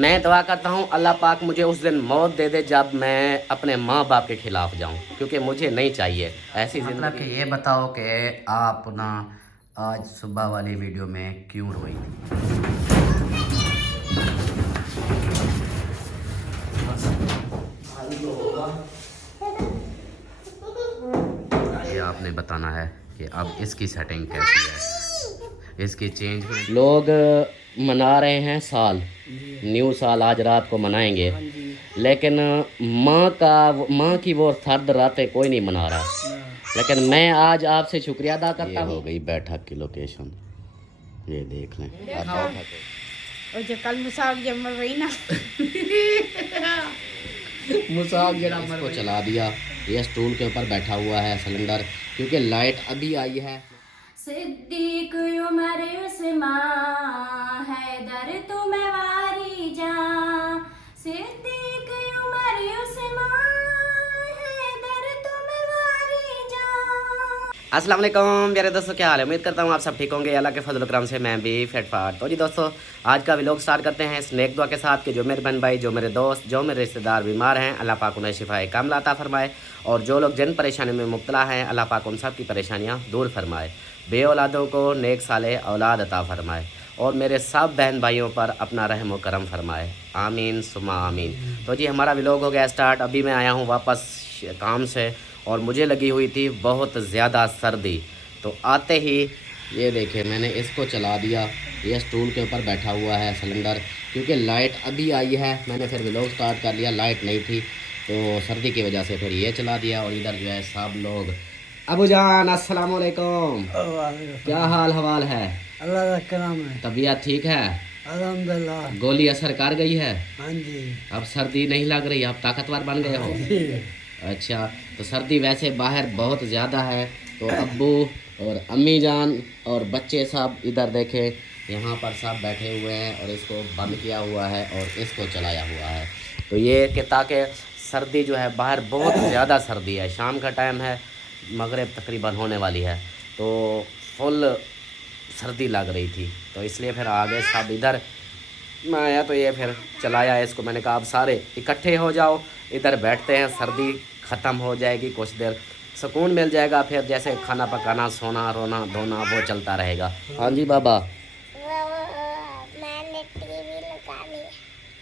मैं दुआ करता हूँ अल्लाह पाक मुझे उस दिन मौत दे दे जब मैं अपने माँ बाप के ख़िलाफ़ जाऊँ, क्योंकि मुझे नहीं चाहिए ऐसी मतलब कि ये बताओ कि आप ना आज सुबह वाली वीडियो में क्यों रोई थी? ये आपने बताना है कि अब इसकी सेटिंग कैसी है, इसकी चेंज। लोग मना रहे हैं साल, न्यू साल आज रात को मनाएंगे, लेकिन माँ की वो सर्द रातें कोई नहीं मना रहा। लेकिन मैं आज आपसे शुक्रिया अदा करता हूँ। हो गई बैठक की लोकेशन, ये देख लें। और जो कल मुसाक जमर रही ना मुसाक इसको चला दिया। ये स्टूल के ऊपर बैठा हुआ है सिलेंडर, क्योंकि लाइट अभी आई है। सिद्दीक उमर उस्मान हैदर तुम्हें वारी जा, सिद्दीक उमर उस्मान हैदर तुम्हें वारी जा। अस्सलाम वालेकुम प्यारे दोस्तों, क्या हाल है? उम्मीद करता हूँ आप सब ठीक होंगे। अल्लाह के फजल करम से मैं भी फिट फाट। तो जी दोस्तों, आज का व्लॉग स्टार्ट करते हैं इस नेक दुआ के साथ कि जो मेरे बहन भाई, जो मेरे दोस्त, जो मेरे रिश्तेदार बीमार हैं, अल्लाह पाक उन्हें शिफाए कामिला अता फरमाए। और जो लोग जिन परेशानी में मुब्तला हैं, अल्लाह पाक उन सब की परेशानियाँ दूर फरमाए। बे औलादों को नेक साले औलाद अता फरमाए और मेरे सब बहन भाइयों पर अपना रहम व करम फरमाए। आमीन सुमा आमीन। तो जी हमारा व्लॉग हो गया स्टार्ट। अभी मैं आया हूँ वापस काम से और मुझे लगी हुई थी बहुत ज़्यादा सर्दी। तो आते ही ये देखे मैंने इसको चला दिया। ये स्टूल के ऊपर बैठा हुआ है सिलेंडर, क्योंकि लाइट अभी आई है। मैंने फिर व्लॉग स्टार्ट कर लिया, लाइट नहीं थी तो सर्दी की वजह से फिर ये चला दिया। और इधर जो है सब लोग। अबू जान अस्सलाम वालेकुम, क्या हाल हवाल है? अल्लाह का करम है, तबीयत ठीक है? अल्हम्दुलिल्लाह। गोली असर कर गई है? हाँ जी। अब सर्दी नहीं लग रही, आप ताकतवर बन गए हो? अच्छा, तो सर्दी वैसे बाहर बहुत ज़्यादा है। तो अब्बू और अम्मी जान और बच्चे सब इधर देखें, यहाँ पर सब बैठे हुए हैं और इसको बंद किया हुआ है और इसको चलाया हुआ है। तो ये कि ताकि सर्दी जो है बाहर बहुत ज़्यादा सर्दी है, शाम का टाइम है, मगरिब तकरीबन होने वाली है, तो फुल सर्दी लग रही थी। तो इसलिए फिर आगे सब इधर मैं आया तो ये फिर चलाया इसको। मैंने कहा अब सारे इकट्ठे हो जाओ, इधर बैठते हैं, सर्दी ख़त्म हो जाएगी, कुछ देर सुकून मिल जाएगा, फिर जैसे खाना पकाना, सोना, रोना, धोना वो चलता रहेगा। हाँ जी बाबा, मैंने टीवी लगानी है।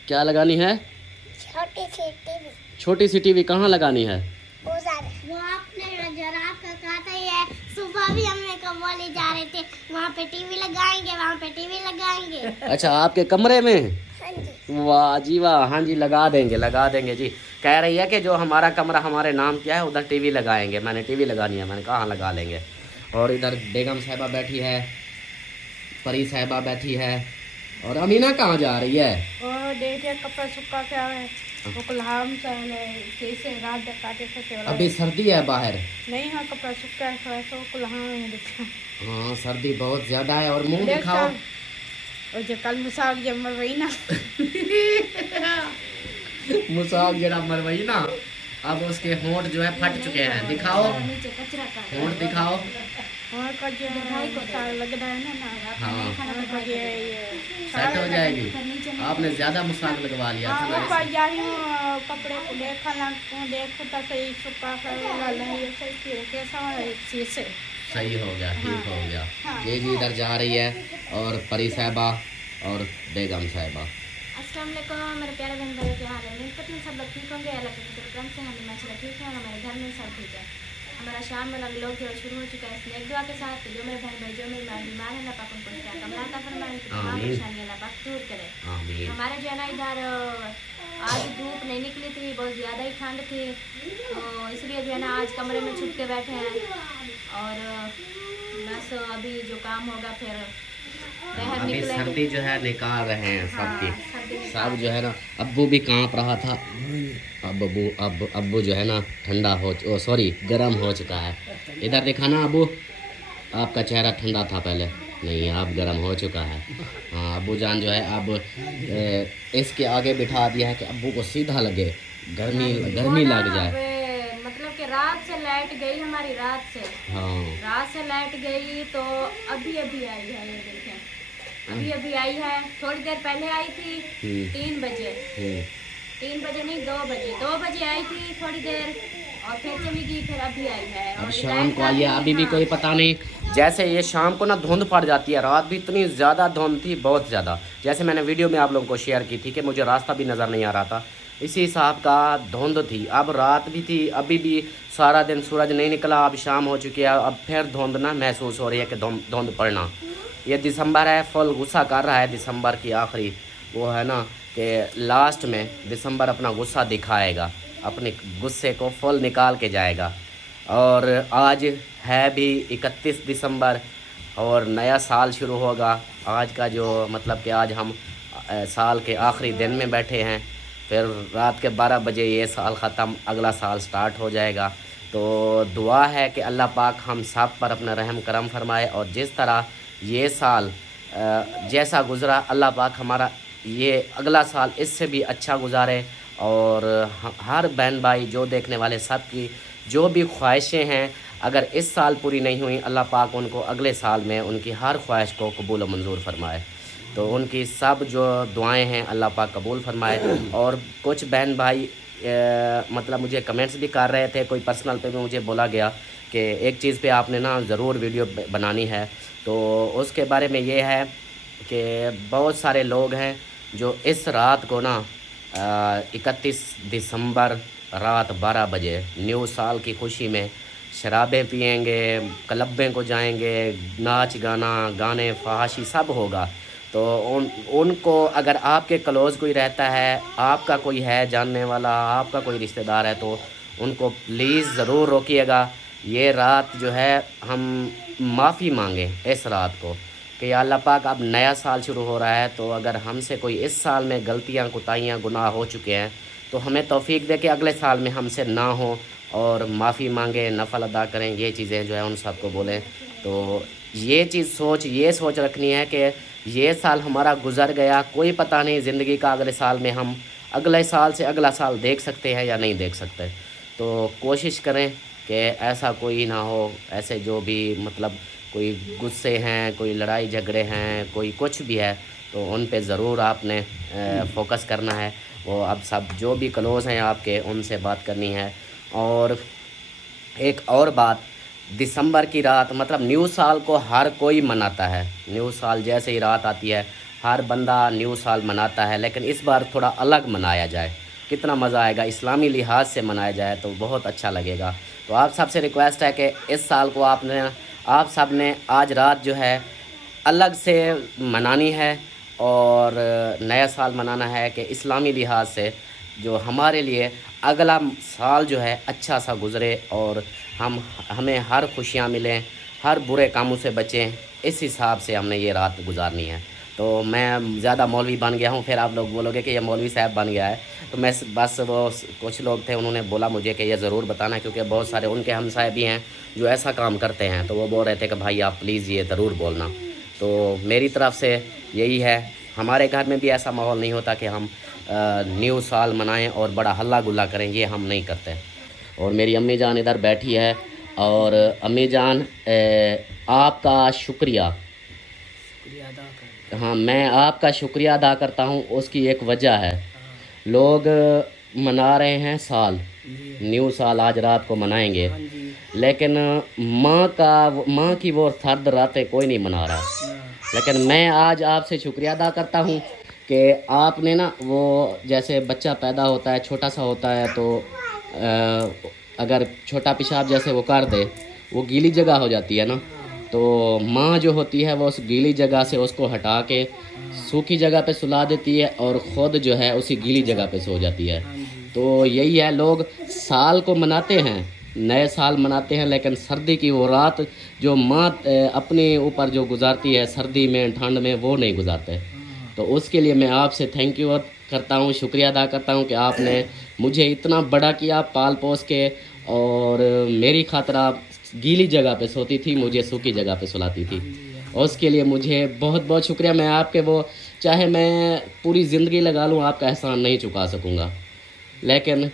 क्या लगानी है? छोटी सी टीवी। छोटी सी टीवी कहाँ लगानी है? वो आपने जरा कहा था, ये सुबह भी हमने बोले जा रहे थे वहाँ पे टीवी लगाएंगे, वहाँ पे टीवी लगाएंगे। अच्छा, आपके कमरे में? हाँ जी। वाह जी वाह, हाँ जी लगा देंगे जी। कह रही है कि जो हमारा कमरा हमारे नाम किया है उधर टीवी लगाएंगे। मैंने टीवी लगानी है, मैंने कहा हाँ लगा लेंगे। और इधर बेगम साहिबा बैठी है, परी साहिबा बैठी है, और अमीना कहाँ जा रही है? और देखे कपड़ा सुखा क्या है वो कुल्हाम से रात काटे थे। अभी सर्दी है बाहर? नहीं, हाँ कपड़ा सुखा है थोड़ा सा कुल्हाम है देखो। हाँ सर्दी बहुत ज़्यादा है। और मुंह दिखाओ। और जो कल मुसाक जमर रही ना मुसाक जरा मरवई ना, अब उसके होंठ जो है फट चुके हैं। दिखाओ होंठ दिखाओ। और का जो लग रहा है ना हाँ ये सेट हो जाएगी। आपने ज़्यादा मसाक लगवा लिया था ना। ऊपर जा रही हूँ कपड़े को देखा देखो तो सही सुखा कर ये सही कैसा है चीज़ से सही हो गया, ठीक हो गया। हाँ। ये जी इधर जा रही है और परी साहिबा और बेगम साहिबा। अस्सलाम वालेकुम मेरे प्यारे बहन भाई, क्या हाल है? उम्मीद करती हूँ सब लोग ठीक होंगे। अल्लाह के शुक्र से हम माशाल्लाह ठीक है और हमारे घर में सब ठीक है। हमारा शाम वाला व्लॉग जो शुरू हो चुका है इस नेक दुआ के साथ। जो मेरे बहन भाई, जो मेरे माँ बीमार है, अल्लाह पाक उनको क्या कमला अता फरमाए, तमाम परेशानी अल्लाह पाक दूर करे। हमारे जो है ना इधर आज धूप नहीं निकली थी, बहुत ज़्यादा ही ठंड थी, तो इसलिए जो है ना आज कमरे में छुप के बैठे हैं। और बस अभी जो काम होगा फिर अभी सर्दी जो है निकाल रहे हैं सबकी। सब जो है ना, अब्बू भी कांप रहा था। अब्बू जो है ना ठंडा हो सॉरी गर्म हो चुका है। इधर देखा ना अब्बू, आपका चेहरा ठंडा था पहले, नहीं आप गर्म हो चुका है। हाँ अब्बू जान जो है अब इसके आगे बिठा दिया है कि अब्बू को सीधा लगे, गर्मी लग जाए। मतलब कि रात से लाइट गई हमारी, रात से हाँ रात से लाइट गई तो अभी अभी आई है। ये देखें अभी अभी आई है, थोड़ी देर पहले आई थी 3 बजे, 3 बजे नहीं 2 बजे, 2 बजे आई थी थोड़ी देर और फिर चली गई, फिर अभी आई है। अब और शाम लाइट को आई है, का अभी भी हाँ। कोई पता नहीं। जैसे ये शाम को ना धुंध पड़ जाती है, रात भी इतनी ज़्यादा धुंध थी, बहुत ज़्यादा। जैसे मैंने वीडियो में आप लोगों को शेयर की थी कि मुझे रास्ता भी नज़र नहीं आ रहा था, इसी हिसाब का धुंध थी। अब रात भी थी, अभी भी सारा दिन सूरज नहीं निकला, अब शाम हो चुकी है, अब फिर धुंध ना महसूस हो रही है कि धुंध पड़ना। ये दिसंबर है, फुल गुस्सा कर रहा है। दिसंबर की आखिरी वो है ना कि लास्ट में दिसंबर अपना गुस्सा दिखाएगा, अपने गुस्से को फुल निकाल के जाएगा। और आज है भी 31 दिसंबर और नया साल शुरू होगा। आज का जो मतलब कि आज हम साल के आखिरी दिन में बैठे हैं, फिर रात के 12 बजे ये साल ख़त्म, अगला साल स्टार्ट हो जाएगा। तो दुआ है कि अल्लाह पाक हम सब पर अपना रहम करम फरमाए और जिस तरह ये साल जैसा गुज़रा, अल्लाह पाक हमारा ये अगला साल इससे भी अच्छा गुजारे। और हर बहन भाई जो देखने वाले सब की जो भी ख्वाहिशें हैं, अगर इस साल पूरी नहीं हुई, अल्लाह पाक उनको अगले साल में उनकी हर ख्वाहिश को कबूल और मंजूर फरमाए। तो उनकी सब जो दुआएं हैं अल्लाह पाक कबूल फरमाए। और कुछ बहन भाई मतलब मुझे कमेंट्स भी कर रहे थे, कोई पर्सनल पे भी मुझे बोला गया कि एक चीज़ पे आपने ना ज़रूर वीडियो बनानी है। तो उसके बारे में ये है कि बहुत सारे लोग हैं जो इस रात को ना 31 दिसंबर रात 12 बजे न्यू साल की खुशी में शराबें पिएंगे, क्लबें को जाएंगे, नाच गाना गाने फहाशी सब होगा। तो उनको अगर आपके क्लोज़ कोई रहता है, आपका कोई है जानने वाला, आपका कोई रिश्तेदार है, तो उनको प्लीज़ ज़रूर रोकिएगा। ये रात जो है हम माफ़ी मांगे इस रात को कि या अल्लाह पाक अब नया साल शुरू हो रहा है, तो अगर हमसे कोई इस साल में गलतियाँ कोताहियाँ गुनाह हो चुके हैं तो हमें तौफीक दे कि अगले साल में हमसे ना हो और माफ़ी मांगे, नफल अदा करें। ये चीज़ें जो है उन सबको बोलें। तो ये चीज़ ये सोच रखनी है कि ये साल हमारा गुज़र गया, कोई पता नहीं ज़िंदगी का अगले साल में हम अगले साल से अगला साल देख सकते हैं या नहीं देख सकते। तो कोशिश करें कि ऐसा कोई ना हो, ऐसे जो भी मतलब कोई गुस्से हैं, कोई लड़ाई झगड़े हैं, कोई कुछ भी है, तो उन पे ज़रूर आपने फोकस करना है। वो अब सब जो भी क्लोज़ हैं आपके, उनसे बात करनी है। और एक और बात, दिसंबर की रात मतलब न्यू साल को हर कोई मनाता है। न्यू साल जैसे ही रात आती है हर बंदा न्यू साल मनाता है, लेकिन इस बार थोड़ा अलग मनाया जाए, कितना मज़ा आएगा। इस्लामी लिहाज से मनाया जाए तो बहुत अच्छा लगेगा। तो आप सबसे रिक्वेस्ट है कि इस साल को आप सब ने आज रात जो है अलग से मनानी है और नया साल मनाना है कि इस्लामी लिहाज से जो हमारे लिए अगला साल जो है अच्छा सा गुज़रे और हमें हर खुशियाँ मिलें, हर बुरे कामों से बचें। इस हिसाब से हमने ये रात गुजारनी है। तो मैं ज़्यादा मौलवी बन गया हूँ, फिर आप लोग बोलोगे कि ये मौलवी साहब बन गया है। तो मैं बस वो कुछ लोग थे, उन्होंने बोला मुझे कि ये ज़रूर बताना, क्योंकि बहुत सारे उनके हमसाए भी हैं जो ऐसा काम करते हैं। तो वो बोल रहे थे कि भाई आप प्लीज़ ये ज़रूर बोलना। तो मेरी तरफ़ से यही है, हमारे घर में भी ऐसा माहौल नहीं होता कि हम न्यू साल मनाएं और बड़ा हल्ला गुल्ला करें, ये हम नहीं करते। और मेरी अम्मी जान इधर बैठी है। और अम्मी जान आपका शुक्रिया, हाँ मैं आपका शुक्रिया अदा करता हूँ। उसकी एक वजह है, लोग मना रहे हैं साल, न्यू साल आज रात को मनाएंगे, लेकिन माँ की वो सर्द रातें कोई नहीं मना रहा। लेकिन मैं आज आपसे शुक्रिया अदा करता हूँ कि आपने ना वो जैसे बच्चा पैदा होता है, छोटा सा होता है, तो अगर छोटा पेशाब जैसे वो कर दे, वो गीली जगह हो जाती है ना, तो माँ जो होती है वो उस गीली जगह से उसको हटा के सूखी जगह पे सुला देती है और ख़ुद जो है उसी गीली जगह पे सो जाती है। तो यही है, लोग साल को मनाते हैं, नए साल मनाते हैं, लेकिन सर्दी की वो रात जो माँ अपने ऊपर जो गुजारती है सर्दी में ठंड में, वो नहीं गुजारते। तो उसके लिए मैं आपसे थैंक यू करता हूँ, शुक्रिया अदा करता हूँ कि आपने मुझे इतना बड़ा किया पाल पोस के, और मेरी खातिर आप गीली जगह पे सोती थी, मुझे सूखी जगह पे सुलाती थी। और उसके लिए मुझे बहुत बहुत शुक्रिया। मैं आपके वो चाहे मैं पूरी ज़िंदगी लगा लूँ आपका एहसान नहीं चुका सकूँगा, लेकिन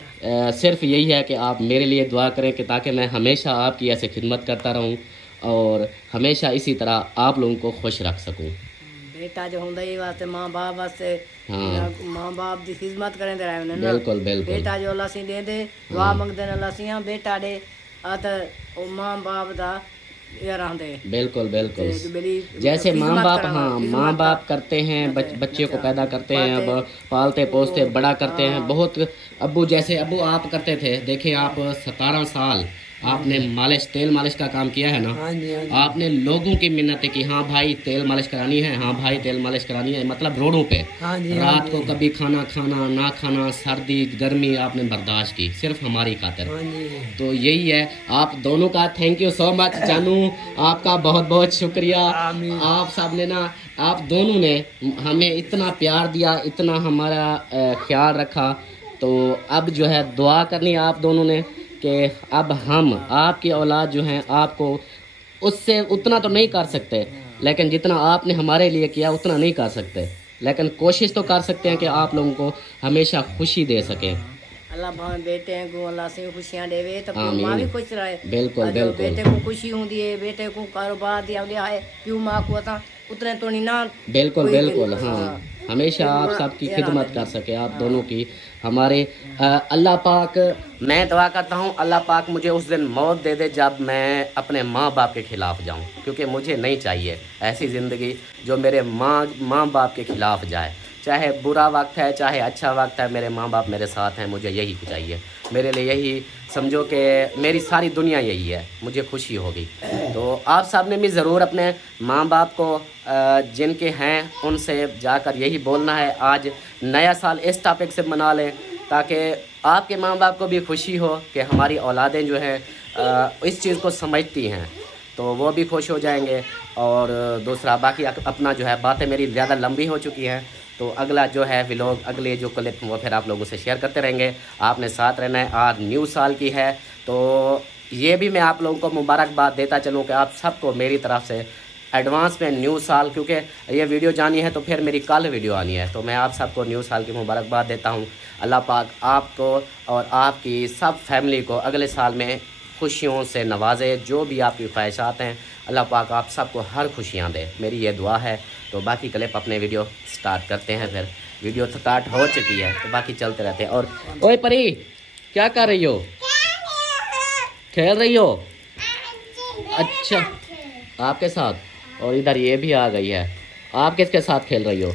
सिर्फ यही है कि आप मेरे लिए दुआ करें कि ताकि मैं हमेशा आपकी ऐसे खिदमत करता रहूँ और हमेशा इसी तरह आप लोगों को खुश रख सकूँ। बेटा जो होंदा ही वास्ते माँ बाप वास्ते हाँ। माँ बाप दी खिदमत करें दे रहे ना बिल्कुल बिल्कुल बेटा जो अल्लाह सी दे दे दुआ मंगदे ने अल्लाह सियां बेटा दे अत ओ माँ बाप दा ये रहंदे बिल्कुल बिल्कुल ते मेरी जैसे माँ खिदमत बाप, करावा, हाँ खिदमत माँ बाप करते हैं बच्चे को पैदा करते हैं, अब पालते पोसते बड़ा करते हैं। बहुत अब्बू जैसे अब्बू आप करते थे, देखिए आप 17 साल आपने मालिश तेल मालिश का काम किया है ना। हाँ जी, हाँ जी। आपने लोगों की मिन्नतें की, हाँ भाई तेल मालिश करानी है, हाँ भाई तेल मालिश करानी है, मतलब रोडों पे हाँ जी, हाँ रात जी। को कभी खाना खाना ना खाना, सर्दी गर्मी आपने बर्दाश्त की सिर्फ हमारी खातिर। हाँ जी। तो यही है, आप दोनों का थैंक यू सो मच जानू, आपका बहुत बहुत शुक्रिया। आमीन। आप सब ने ना, आप दोनों ने हमें इतना प्यार दिया, इतना हमारा ख्याल रखा। तो अब जो है दुआ करनी है आप दोनों ने कि अब हम आपकी औलाद जो हैं आपको उससे उतना तो नहीं कर सकते, लेकिन जितना आपने हमारे लिए किया उतना नहीं कर सकते, लेकिन कोशिश तो कर सकते हैं कि आप लोगों को हमेशा खुशी दे सकें। अल्लाह भावे बेटे को अल्लाह से खुशियां देवे तो आमीन। माँ भी खुश रहे। बिल्कुल, और जो बिल्कुल। बेटे को खुशी होंदी है, बेटे को कारोबार दिया दिया है प्यू माँ को असा उतने तो नहीं ना बिल्कुल कोई बिल्कुल, भी- हाँ हमेशा आप सबकी ये खिदमत रहना कर सके, आप दोनों की। हमारे अल्लाह पाक, मैं दुआ करता हूँ अल्लाह पाक मुझे उस दिन मौत दे दे जब मैं अपने माँ बाप के खिलाफ जाऊँ, क्योंकि मुझे नहीं चाहिए ऐसी ज़िंदगी जो मेरे माँ बाप के खिलाफ जाए। चाहे बुरा वक्त है चाहे अच्छा वक्त है, मेरे माँ बाप मेरे साथ हैं, मुझे यही चाहिए। मेरे लिए यही समझो कि मेरी सारी दुनिया यही है, मुझे खुशी होगी। तो आप सब ने भी ज़रूर अपने माँ बाप को जिनके हैं उनसे जाकर यही बोलना है, आज नया साल इस टॉपिक से मना लें ताकि आपके माँ बाप को भी खुशी हो कि हमारी औलादें जो हैं इस चीज़ को समझती हैं, तो वो भी खुश हो जाएंगे। और दूसरा बाकी अपना जो है बातें मेरी ज़्यादा लंबी हो चुकी हैं, तो अगला जो है व्लॉग, अगले जो क्लिप वो फिर आप लोगों से शेयर करते रहेंगे। आपने साथ रहना है। आज न्यू साल की है, तो ये भी मैं आप लोगों को मुबारकबाद देता चलूँ कि आप सबको मेरी तरफ से एडवांस में न्यू साल, क्योंकि ये वीडियो जानी है तो फिर मेरी कल वीडियो आनी है, तो मैं आप सबको न्यू साल की मुबारकबाद देता हूँ। अल्लाह पाक आपको और आपकी सब फैमिली को अगले साल में खुशियों से नवाजे। जो भी आपकी ख्वाहिशात हैं अल्लाह पाक आप सबको हर खुशियाँ दे, मेरी ये दुआ है। तो बाकी क्लिप अपने वीडियो स्टार्ट करते हैं। फिर वीडियो स्टार्ट हो चुकी है तो बाकी चलते रहते हैं। और ओए परी क्या कर रही हो? खेल रही हो? अच्छा आपके साथ, और इधर ये भी आ गई है। आप किसके साथ खेल रही हो?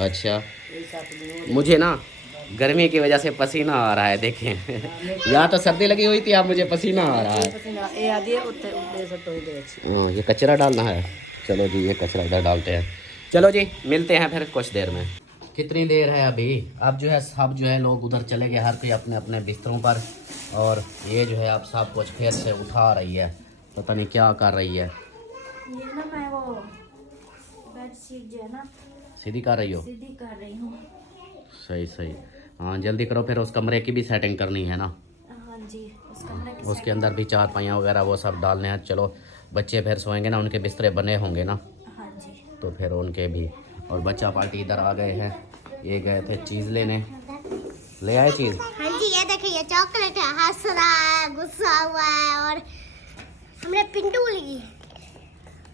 अच्छा मुझे ना गर्मी की वजह से पसीना आ रहा है, देखें यहाँ तो सर्दी लगी हुई थी, अब मुझे पसीना आ रहा है। ये आदि उत्ते उत्ते से तो इधर अच्छी हाँ ये कचरा डालना है, चलो जी ये कचरा इधर डालते हैं। चलो जी मिलते हैं फिर कुछ देर में। कितनी देर है अभी? अब जो है सब जो है लोग उधर चले गए, हर कोई अपने अपने बिस्तरों पर, और ये जो है आप सब कुछ फिर से उठा रही है, पता नहीं क्या कर रही है। ये ना मैं वो बेडशीट जो है ना सीधी कर रही हो? सीधी कर रही हूँ। सही सही, हाँ जल्दी करो, फिर उस कमरे की भी सेटिंग करनी है ना। हाँ जी, उस कमरे की उसके अंदर भी चारपाइयाँ वगैरह वो सब डालने हैं। चलो बच्चे फिर सोएंगे ना, उनके बिस्तरे बने होंगे ना, हाँ जी। तो फिर उनके भी। और बच्चा पार्टी इधर आ गए हैं, ये गए थे चीज़ लेने, ले आए चीज़। हाँ जी, ये देखिए ये चॉकलेट है, हंस रहा है, गुस्सा हुआ है, और हमने पिंटू ली।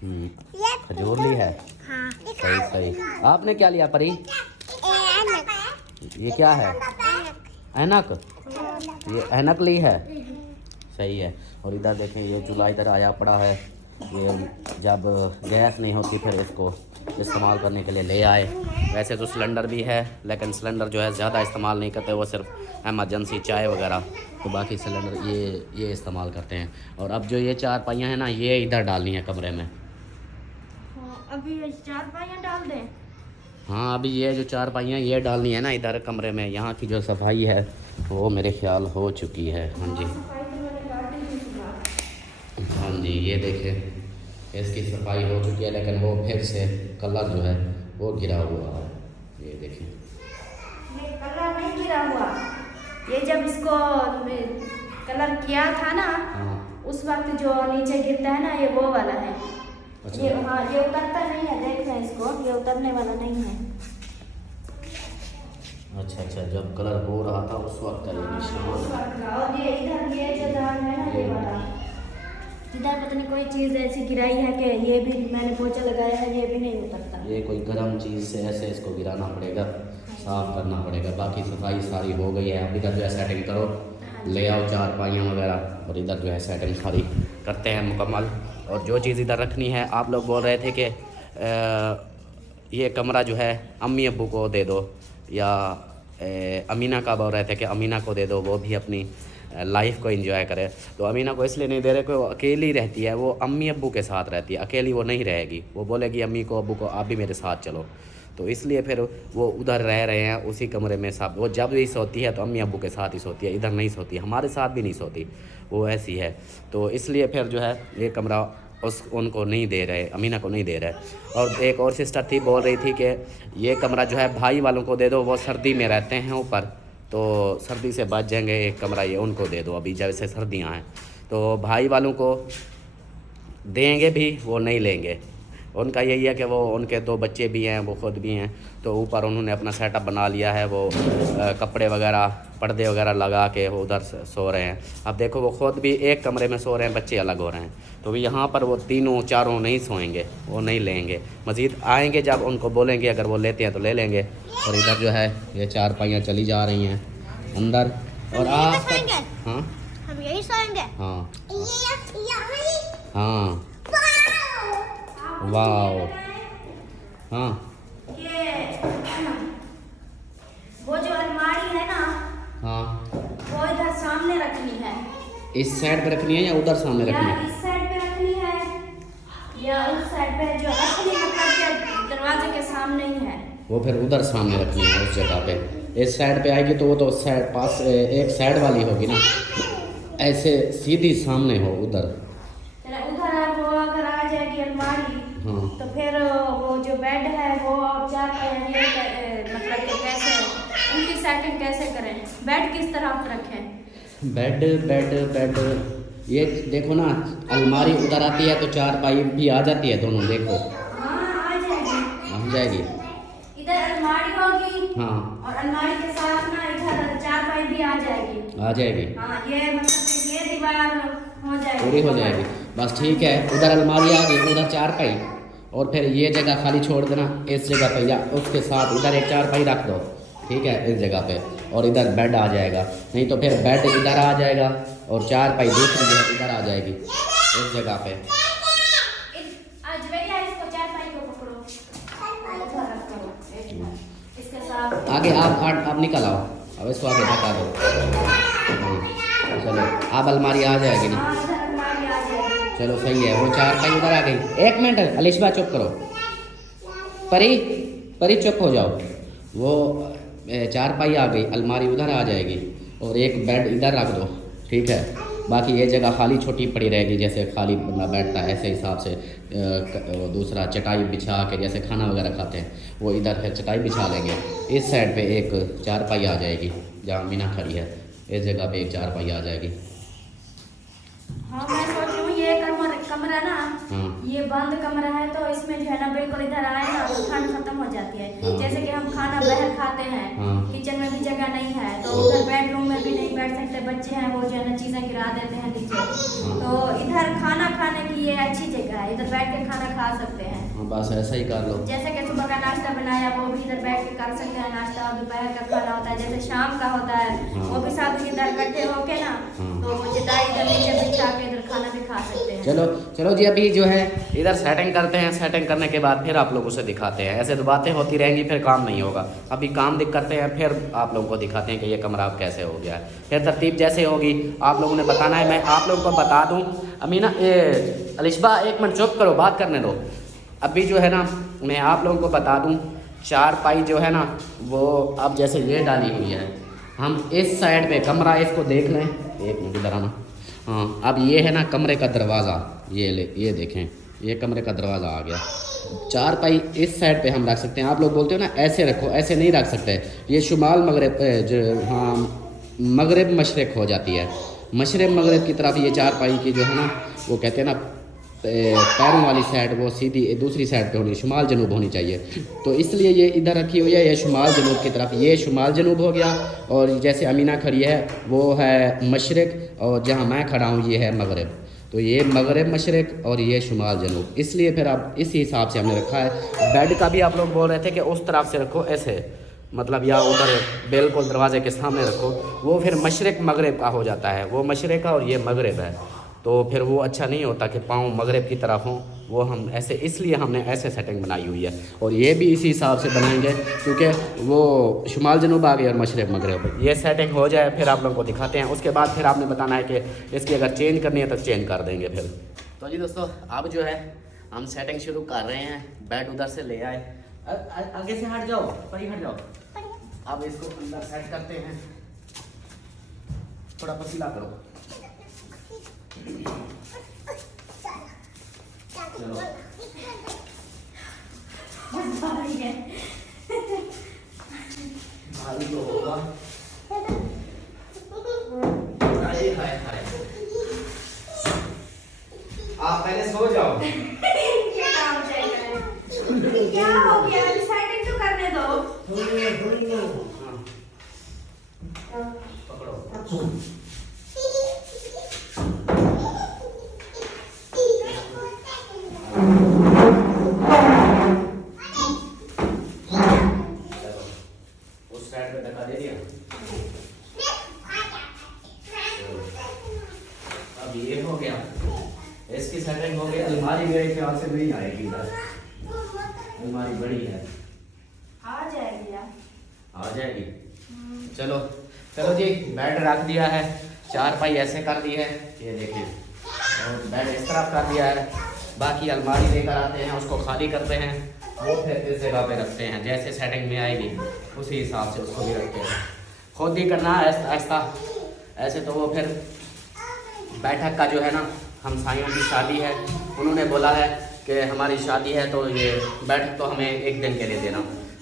ये खजूर ली है। हाँ। सही सही। आपने क्या लिया परी? ऐनक। ये क्या है? ऐनक। ये ऐनक ली है, सही है। और इधर देखें ये चूल्हा इधर आया पड़ा है, ये जब गैस नहीं होती फिर इसको इस्तेमाल करने के लिए ले आए। वैसे तो सिलेंडर भी है, लेकिन सिलेंडर जो है ज़्यादा इस्तेमाल नहीं करते, वो सिर्फ एमरजेंसी चाय वगैरह, तो बाकी सिलेंडर ये इस्तेमाल करते हैं। और अब जो ये चारपाइयाँ हैं ना, ये इधर डालनी है कमरे में। अभी ये चारपाइयाँ डाल दें? हाँ अभी ये जो चारपाइयाँ ये डालनी है ना इधर कमरे में। यहाँ की जो सफाई है वो मेरे ख्याल हो चुकी है। हाँ जी हाँ जी, ये देखें इसकी सफाई हो चुकी है, लेकिन वो फिर से कलर जो है वो गिरा हुआ है, ये देखें। ये कलर नहीं गिरा हुआ, ये जब इसको कलर किया था ना, हाँ उस वक्त जो नीचे गिरता है ना, ये वो वाला है। अच्छा। ये हाँ, ये उतरता नहीं है, देख रहे हैं इसको, ये उतरने वाला नहीं है। अच्छा अच्छा, जब कलर हो रहा था उस वक्त का ये निशान है। और ये इधर ये जो दाग है ना, ये वाला, इधर पता नहीं कोई चीज़ ऐसी गिराई है कि ये भी मैंने पोछा लगाया है, ये भी नहीं उतरता। ये कोई गर्म चीज़ से ऐसे इसको गिराना पड़ेगा, साफ़ करना पड़ेगा। बाकी सफाई सारी हो गई है। अब इधर जो है सेटिंग करो, ले आओ चारपाइयाँ वगैरह, और इधर जो है सेटिंग सारी करते हैं मुकम्मल। और जो चीज़ इधर रखनी है, आप लोग बोल रहे थे कि ये कमरा जो है अम्मी अब्बू को दे दो, या अमीना का बोल रहे थे कि अमीना को दे दो, वो भी अपनी लाइफ को एंजॉय करे। तो अमीना को इसलिए नहीं दे रहे कि वो अकेली रहती है, वो अम्मी अब्बू के साथ रहती है, अकेली वो नहीं रहेगी। वो बोलेगी अम्मी को अब्बू को आप भी मेरे साथ चलो, तो इसलिए फिर वो उधर रह रहे हैं उसी कमरे में सब। वो जब भी सोती है तो अम्मी अब्बू के साथ ही सोती है, इधर नहीं सोती, हमारे साथ भी नहीं सोती, वो ऐसी है। तो इसलिए फिर जो है ये कमरा उनको नहीं दे रहे, अमीना को नहीं दे रहे। और एक और सिस्टर थी, बोल रही थी कि ये कमरा जो है भाई वालों को दे दो, वो सर्दी में रहते हैं ऊपर, तो सर्दी से बच जाएंगे, एक कमरा ये उनको दे दो। अभी जैसे सर्दियां हैं तो भाई वालों को देंगे भी, वो नहीं लेंगे। उनका यही है कि वो उनके 2 बच्चे भी हैं, वो ख़ुद भी हैं, तो ऊपर उन्होंने अपना सेटअप बना लिया है। वो कपड़े वगैरह पर्दे वगैरह लगा के वो उधर सो रहे हैं। अब देखो वो ख़ुद भी एक कमरे में सो रहे हैं, बच्चे अलग हो रहे हैं। तो यहाँ पर वो 3-4 नहीं सोएंगे, वो नहीं लेंगे। मज़ीद आएंगे जब उनको बोलेंगे, अगर वो लेते हैं तो ले लेंगे। और इधर जो है ये चारपाइयाँ चली जा रही हैं अंदर। और आज तक हाँ हम यही सोएंगे। हाँ हाँ वाह हाँ। वो जो अलमारी है ना, हाँ वो इधर सामने रखनी है, इस साइड पे रखनी है या उधर सामने रखनी या है? इस साइड पे रखनी है या उस साइड पे, जो रखनी मतलब के दरवाजे के सामने ही है। वो फिर उधर सामने रखनी है उस जगह पे। इस साइड पे आएगी तो वो तो साइड पास एक साइड वाली होगी ना, ऐसे सीधी सामने हो उधर। उधर वो अगर आ जाएगी अलमारी, हाँ तो फिर वो जो बेड है वो और मतलब कि कैसे उनकी सेटिंग कैसे करें, बेड किस तरह रखें? बेड बेड बेड ये देखो ना, अलमारी उधर आती है तो चारपाई भी आ जाती है दोनों, देखो हाँ आ जाएगी, आ जाएगी। इधर अलमारी होगी हाँ और अलमारी के साथ ना इधर चारपाई भी आ जाएगी। आ जाएगी, हाँ ये मतलब कि ये दीवार हो जाएगी, पूरी हो जाएगी। बस ठीक है, उधर अलमारी आ गई, उधर चारपाई, और फिर ये जगह खाली छोड़ देना इस जगह पे, या उसके साथ इधर एक चारपाई रख दो, ठीक है, इस जगह पे, और इधर बेड आ जाएगा। नहीं तो फिर बेड इधर आ जाएगा और चारपाई दूसरी जगह इधर आ जाएगी इस जगह पे। आज भैया इसको चारपाई को पकड़ो, उधर रख करो, इसके साथ आगे आप निकल आओ, अब इसको आगे हटा दो। चलो अब अलमारी आ जाएगी ना, हाँ इधर अलमारी आ जाएगी। चलो सही है। वो चारपाई उधर आ गई। 1 मिनट अलिशबा चुप करो, परी चुप हो जाओ। वो चारपाई आ गई, अलमारी उधर आ जाएगी, और एक बेड इधर रख दो, ठीक है। बाकी ये जगह खाली छोटी पड़ी रहेगी, जैसे खाली बंदा बैठता है ऐसे हिसाब से। दूसरा चटाई बिछा के जैसे खाना वगैरह खाते हैं, वो इधर है चटाई बिछा लेंगे। इस साइड पे एक चारपाई आ जाएगी, जहाँ मीना खड़ी है, इस जगह पे एक चारपाई आ जाएगी। हाँ मैं सोच रही हूँ ये कमरा ना, हाँ ये बंद कमरा है, तो इसमें जो है ना बिल्कुल इधर आए ना तो ठंड खत्म हो जाती है। हाँ। जैसे कि हम खाना बाहर खाते हैं, हाँ। किचन में भी जगह नहीं है, तो उधर बेडरूम में भी नहीं बैठ सकते, बच्चे हैं वो जो है ना चीज़ें गिरा देते हैं नीचे। तो इधर खाना खाने की ये अच्छी जगह है, इधर बैठ के खाना खा सकते हैं। हाँ बस ऐसा ही कर लो। जैसे कि सुबह का नाश्ता बनाया वो भी इधर बैठ के कर सकते हैं नाश्ता, और दोपहर का खाना होता है, जैसे शाम का होता है, हाँ। वो भी सब इधर इकट्ठे होके ना, हाँ। तो वो चटाई इधर नीचे बिछा के इधर खाना भी खा सकते हैं। चलो जी, अभी जो है इधर सेटिंग करते हैं। सेटिंग करने के बाद फिर आप लोगों से दिखाते हैं। ऐसे तो बातें होती रहेंगी, फिर काम नहीं होगा। अभी काम करते हैं, फिर आप लोगों को दिखाते हैं कि ये कमरा अब कैसे हो गया है। फिर तरतीब जैसे होगी आप लोगों ने बताना है। मैं आप लोगों को बता दूँ, अमीना अलिशबा 1 मिनट चुप करो, बात करने दो। अभी जो है ना मैं आप लोगों को बता दूँ, चारपाई जो है ना वो अब जैसे ये डाली हुई है, हम इस साइड पे कमरा, इसको देख लें, 1 मिनट इधर आना। हाँ अब ये है ना कमरे का दरवाज़ा, ये देखें, ये कमरे का दरवाज़ा आ गया। चारपाई इस साइड पे हम रख सकते हैं। आप लोग बोलते हो ना ऐसे रखो, ऐसे नहीं रख सकते। ये शुमाल मगरब जो हाँ मगरब मशरक़ हो जाती है, मशरक़ मगरब की तरफ ये चारपाई की जो है ना, वो कहते हैं ना पैरों वाली साइड वो सीधी दूसरी साइड पे होनी, शुमाल जनूब होनी चाहिए। तो इसलिए ये इधर रखी हुई है, ये शुमाल जनूब की तरफ, ये शुमाल जनूब हो गया। और जैसे अमीना खड़ी है वो है मशरक़, और जहाँ मैं खड़ा हूँ ये है मगरब। तो ये मगरब मशरक़ और ये शुमाल जनूब, इसलिए फिर अब इसी हिसाब से हमने रखा है। बेड का भी आप लोग बोल रहे थे कि उस तरफ से रखो ऐसे, मतलब या उधर बिल्कुल दरवाजे के सामने रखो, वो फिर मशरक़ मगरब का हो जाता है, वो मशरक़ का और ये मगरब है, तो फिर वो अच्छा नहीं होता कि पाँव मगरब की तरफ हों। वो हम ऐसे, इसलिए हमने ऐसे सेटिंग बनाई हुई है। और ये भी इसी हिसाब से बनाएंगे क्योंकि वो शुमाल जनूब आ गई और मशरक़ मगरब। ये सेटिंग हो जाए फिर आप लोगों को दिखाते हैं, उसके बाद फिर आपने बताना है कि इसकी अगर चेंज करनी है तो चेंज कर देंगे फिर। तो जी दोस्तों, अब जो है हम सेटिंग शुरू कर रहे हैं। बेड उधर से ले आए, आगे से हट जाओ, परी हट जाओ। अब इसको अंदर सेट करते हैं, थोड़ा पसीला करो। चलो भारी तो होगा। हाय हाय हाय, आप पहले सो जाओ। क्या हो गया, सेटिंग तो करने दो। पकड़ो। उस साइड पे धक्का दे दिया। अब ये हो गया, इसकी सेटिंग हो गई। अलमारी मेरे ख्याल से नहीं आएगी इधर, अलमारी बड़ी है। आ जाएगी यार, आ जाएगी। चलो चलो जी, बेड रख दिया है, चारपाई ऐसे कर दी है, ये देखिए, और बेड इस तरफ कर दिया है। बाकी अलमारी लेकर आते हैं, उसको खाली करते हैं, वो फिर इस जगह पे रखते हैं। जैसे सेटिंग में आएगी उसी हिसाब से उसको भी रखते हैं। खुद ही करना है आहिस्ता आहिस्ता, ऐसे तो वो फिर बैठक का जो है ना, हमसायों की शादी है, उन्होंने बोला है कि हमारी शादी है तो ये बैठक तो हमें एक दिन के लिए देना,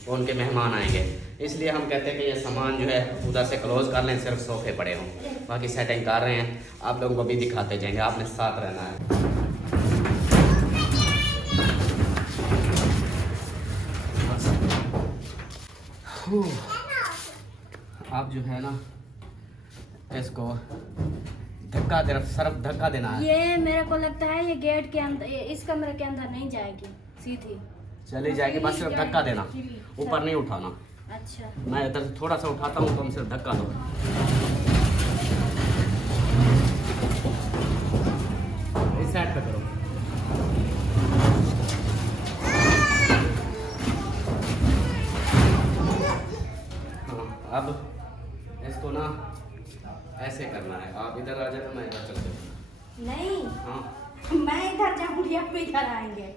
वो उनके मेहमान आएंगे, इसलिए हम कहते हैं कि ये सामान जो है उधर से क्लोज़ कर लें, सिर्फ सोफे पड़े हों। बाकी सेटिंग कर रहे हैं, आप लोगों को भी दिखाते जाएंगे, आपने साथ रहना है। आप जो है ना इसको धक्का दे, सिर्फ धक्का देना है। ये मेरे को लगता है ये गेट के अंदर, इस कमरे के अंदर नहीं जाएगी, सीधी चली जाएगी, बस सिर्फ धक्का देना, ऊपर नहीं उठाना। अच्छा, मैं इधर से थोड़ा सा उठाता हूँ, तुम सिर्फ धक्का दो। इस साइड पे करो। हाँ, अब इसको ना ऐसे करना है। आप इधर आ जाओ, मैं इधर चल जाऊँ। नहीं हाँ, मैं इधर जाऊंगी, आप इधर आएंगे।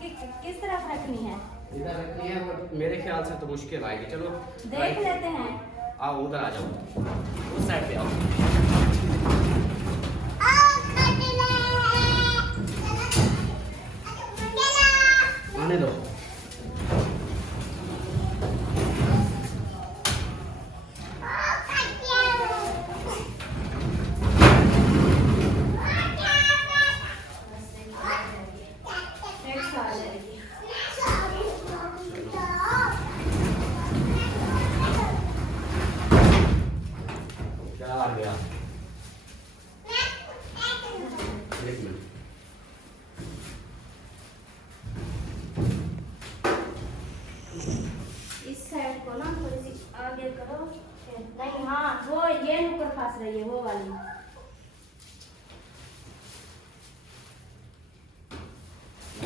किस तरफ रखनी है? इधर रखनी है, बट मेरे ख्याल से तो मुश्किल आएगी। चलो देख लेते हैं। आओ उधर आ जाओ, उस साइड पे आओ। आने दो। क्या आ गया? एक मिनट। इस साइड को ना थोड़ी सी आगे करो। नहीं, हाँ वो ये नुक्कड़ फंस रही है, वो वाली।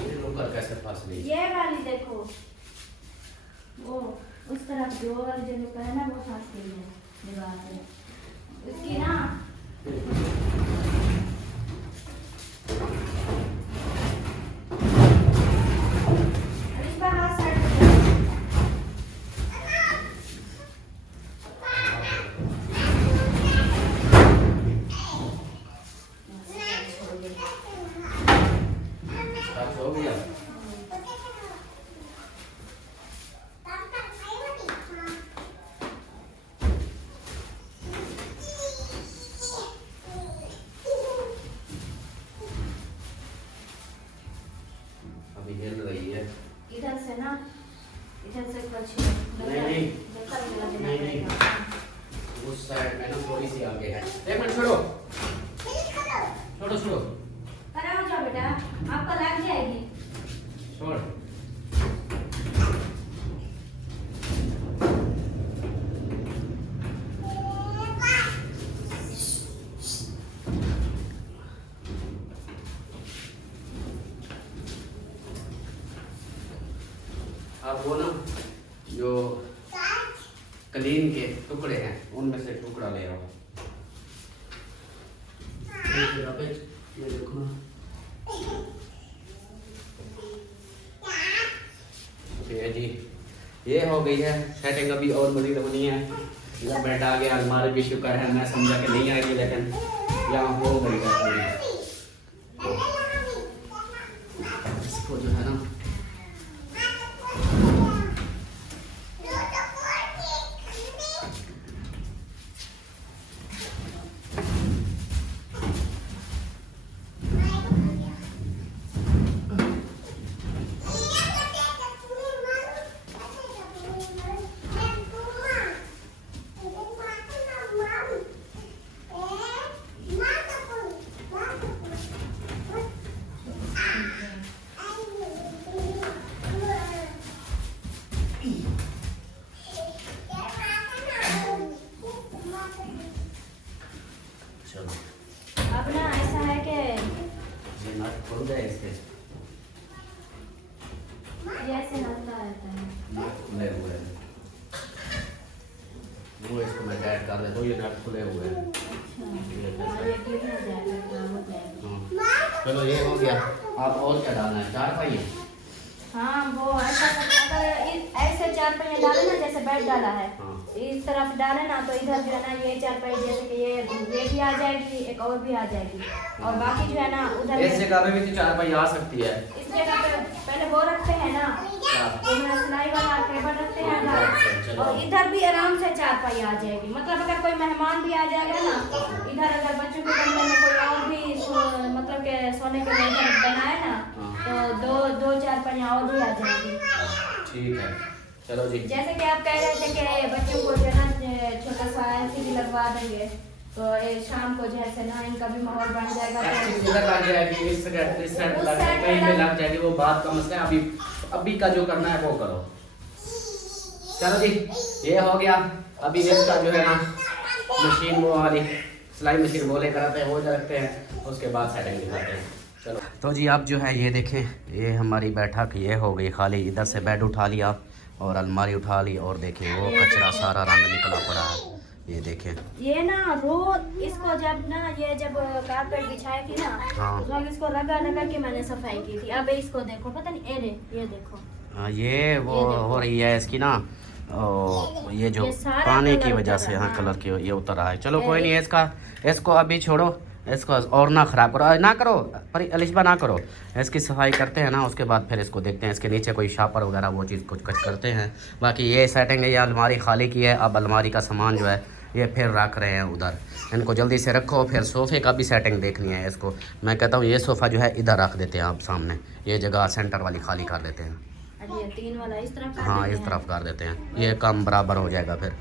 ये नुक्कड़ कैसे फंस गई? ये वाली देखो, वो उस तरफ जो वाली जो नुक्कड़ है ना, वो फंस गई है दीवार पे। उसकी ना इस पर हाथ साइड अब हो गया। अभी हिल रही है। इधर से ना, इधर से कुछ नहीं। धक्का लगा देना नहीं, नहीं। पड़ेगा। उस साइड में ना थोड़ी सी आगे है। एक मिनट छोड़ो। अब वो ना जो कलीन के टुकड़े हैं उनमें से टुकड़ा ले आओ। ये देखो ना, ये जी ये हो गई है सेटिंग। अभी और मजीद बनी है, इधर बेड आ गया, अलमारी भी शुक्र है मैं समझा कि नहीं आएगी, लेकिन यहाँ हो गई है। इसको जो है ना अब ना ऐसा है कि ये नट खुल गए इसके, ये ऐसे नल्ला रहता है। नट खुले हुए हैं। वो इसको मैं टाइट कर देता हूँ, ये नट खुले हुए हैं। ये गिर ना जाए, खराब हो जाएगा। हाँ। चलो ये हो गया। आप और क्या डालना है? 4 पहिए? हाँ वो ऐसा अगर ऐसे 4 पहिए डाले ना, जैसे बेड डाला है हाँ। इस तरफ डाले ना, तो इधर जो है ना ये 4 पहिए, जैसे कि ये भी आ जाएगी, एक और भी आ जाएगी, और बाकी जो है ना उधर इस जगह पे भी तो 4 पहिए आ सकती है। इस जगह पे पहले वो रखते हैं ना, वो में सिलाई वाला टेबल रखते हैं इधर, और इधर भी आराम से 4 पहिए आ जाएगी। मतलब अगर कोई मेहमान भी आ जाएगा ना, इधर अगर बच्चों के कमरे में कोई और भी मतलब के सोने के लिए इधर बनाए ना, तो 2-4 पहिए और भी आ जाएगी। ठीक है, चलो जी। जैसे कि आप कह रहे थे कि बच्चों को जो है ना छोटा सा LCD लगवा देंगे, तो ये शाम को जैसे ना इनका भी माहौल बन जाएगा। एक्चुअली इधर लग जाएगी, इस साइड लग जाएगी, कहीं पे लग जाएगी, वो बात का मसला है। अभी का जो करना है वो करो। चलो जी ये हो गया। अभी इसका जो है ना मशीन वो वाली सिलाई मशीन वो लेकर आते हैं, वो रखते हैं, उसके बाद सेटिंग दिखाते हैं। चलो तो जी आप जो है ये देखें, ये हमारी बैठक ये हो गई खाली। इधर से बेड उठा लिया और अलमारी उठा ली, और देखें वो कचरा सारा रंग निकला पड़ा है। ये देखें, ये ना रोज इसको जब कारपेट बिछाई थी ना, हाँ। उस वक्त इसको रगड़ के मैंने सफाई की थी। अब इसको देखो, पता नहीं ये देखो, ये वो हो रही है इसकी ना, ये जो ये सारा पानी की कलर वजह उतर से, रहा हाँ है। कलर की ये उतर रहा है। चलो कोई नहीं, इसको अभी छोड़ो, इसको और ना ख़राब करो, ना करो पर अलिशबा ना करो। इसकी सफाई करते हैं ना, उसके बाद फिर इसको देखते हैं, इसके नीचे कोई शापर वगैरह वो चीज़ कुछ करते हैं। बाकी ये सेटिंग है, ये अलमारी खाली की है। अब अलमारी का सामान जो है ये फिर रख रहे हैं उधर। इनको जल्दी से रखो। फिर सोफ़े का भी सेटिंग देखनी है इसको। मैं कहता हूँ ये सोफ़ा जो है इधर रख देते हैं आप सामने, ये जगह सेंटर वाली खाली कर देते हैं। ये 3 वाला इस तरफ कर हाँ देते इस हैं। तरफ कर देते हैं, ये काम बराबर हो जाएगा। फिर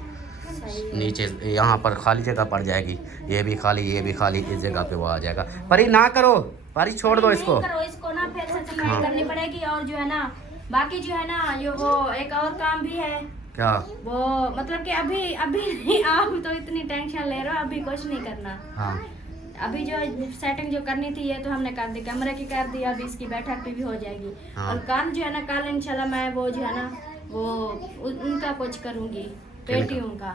सही है। नीचे यहाँ पर खाली जगह पड़ जाएगी, ये भी खाली, ये भी खाली, इस जगह पे वो आ जाएगा। परी ना करो, परी छोड़ दो इसको। नहीं करो इसको ना, फिर से सफाई करनी पड़ेगी। और जो है ना बाकी जो है ना ये वो एक और काम भी है। क्या? वो मतलब कि अभी नहीं, आप तो इतनी टेंशन ले रहे हो, अभी कुछ नहीं करना। हाँ अभी जो सेटिंग जो करनी थी ये तो हमने कर दी, कमरे की कर दी, अभी इसकी बैठक पे भी हो जाएगी। हाँ। और कल जो है ना, कल इंशाल्लाह मैं वो जो है ना वो उनका कुछ करूँगी, पेटियों का।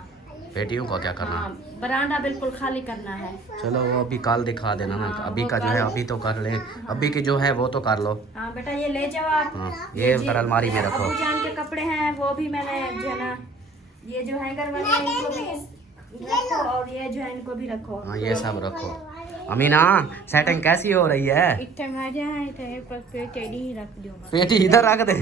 बेटियों को क्या करना? हाँ, बरामदा बिल्कुल खाली करना है। चलो वो अभी कल दिखा देना ना, हाँ, अभी वो का जो है कल- अभी तो कर ले, अभी की जो है वो तो कर लो। हाँ बेटा ये ले जाओ आप। हाँ ये जी, उधर अलमारी में रखो। अबू जान के कपड़े हैं वो भी मैंने जो है ना, ये जो हैंगर वाले हैं इनको भी रखो, और ये जो है इनको भी रखो। हाँ ये सब रखो। अमीना सेटिंग कैसी हो रही है? इतने मजा है तो पर पेटी ही रख दो। पेटी इधर रख दे।